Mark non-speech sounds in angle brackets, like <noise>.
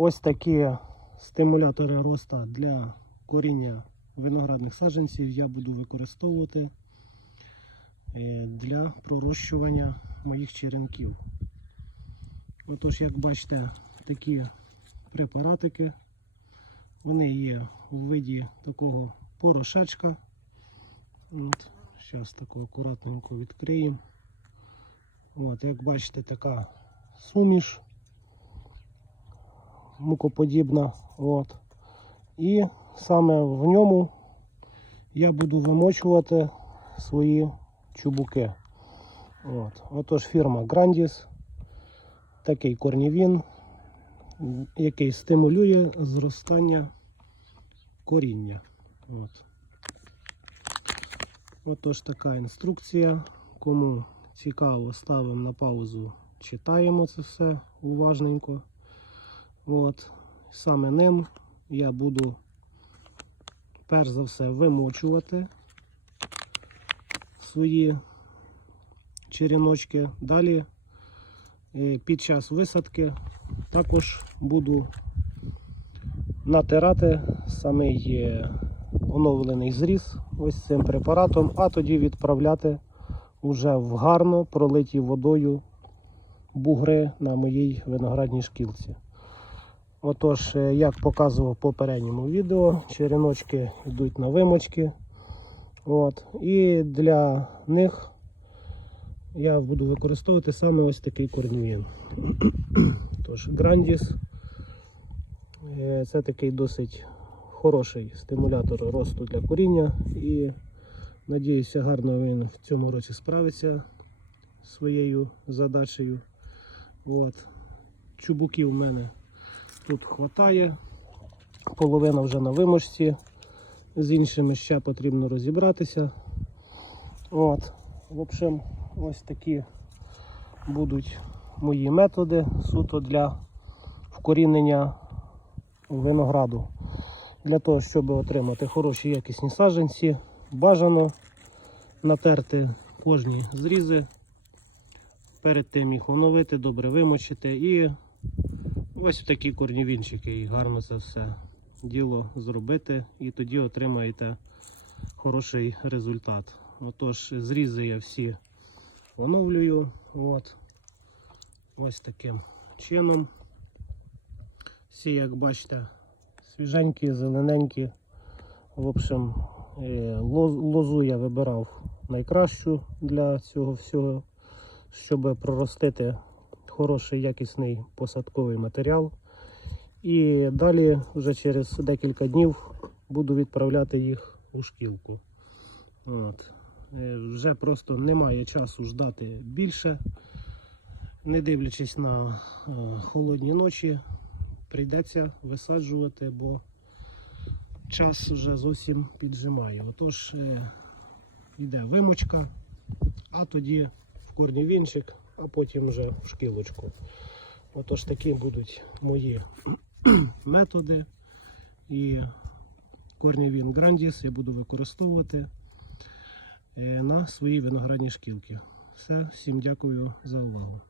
ось такі стимулятори роста для коріння виноградних саджанців я буду використовувати е, для пророщування моїх черенків. Отож, як бачите, такі препаратики. Вони є у виді такого порошечка. От, зараз таку акуратненько відкриємо. От, як бачите, така суміш мукоподібна. От. І саме в ньому я буду вимочувати свої чубуки. От. Отож, фірма Grandis, такий корнівін, який стимулює зростання коріння. От. Отож така інструкція. Кому цікаво, ставимо на паузу, читаємо це все уважненько. От. Саме ним я буду перш за все вимочувати свої черіночки. Далі е, під час висадки також буду натирати самий е, оновлений зріз ось цим препаратом, а тоді відправляти уже в гарно пролиті водою бугри на моїй виноградній шкілці. Отож, е, як показував в попередньому відео, череночки йдуть на вимочки. От. І для них я буду використовувати саме ось такий корнівін. <clears throat> Тож, Grandis е, це такий досить хороший стимулятор росту для коріння. І надіюся, гарно він в цьому році справиться своєю задачею. От. Чубуків в мене тут хватає. Половина вже на вимочці. З іншими ще потрібно розібратися. От. В общем, ось такі будуть мої методи суто для вкорінення винограду. Для того, щоб отримати хороші якісні саджанці, бажано натерти кожні зрізи, перед тим їх оновити, добре вимочити і ось такі корнівінчики і гарно це все діло зробити, і тоді отримаєте хороший результат. Отож, зрізи я всі оновлюю. От. Ось таким чином. Всі, як бачите, свіженькі, зелененькі. В общем, е, лозу я вибирав найкращу для цього всього, щоб проростити хороший якісний посадковий матеріал. І далі вже через декілька днів буду відправляти їх у шкілку. От. Е, Вже просто немає часу ждати більше. Не дивлячись на е, холодні ночі, прийдеться висаджувати, бо час вже зовсім піджимає. Отож, е, йде вимочка, а тоді в корнівінчик, а потім вже в шкілочку. Отож, такі будуть мої <clears throat> методи. І корнівін Грандіс я буду використовувати е, на своїй виноградній шкілці. Все, всім дякую за увагу.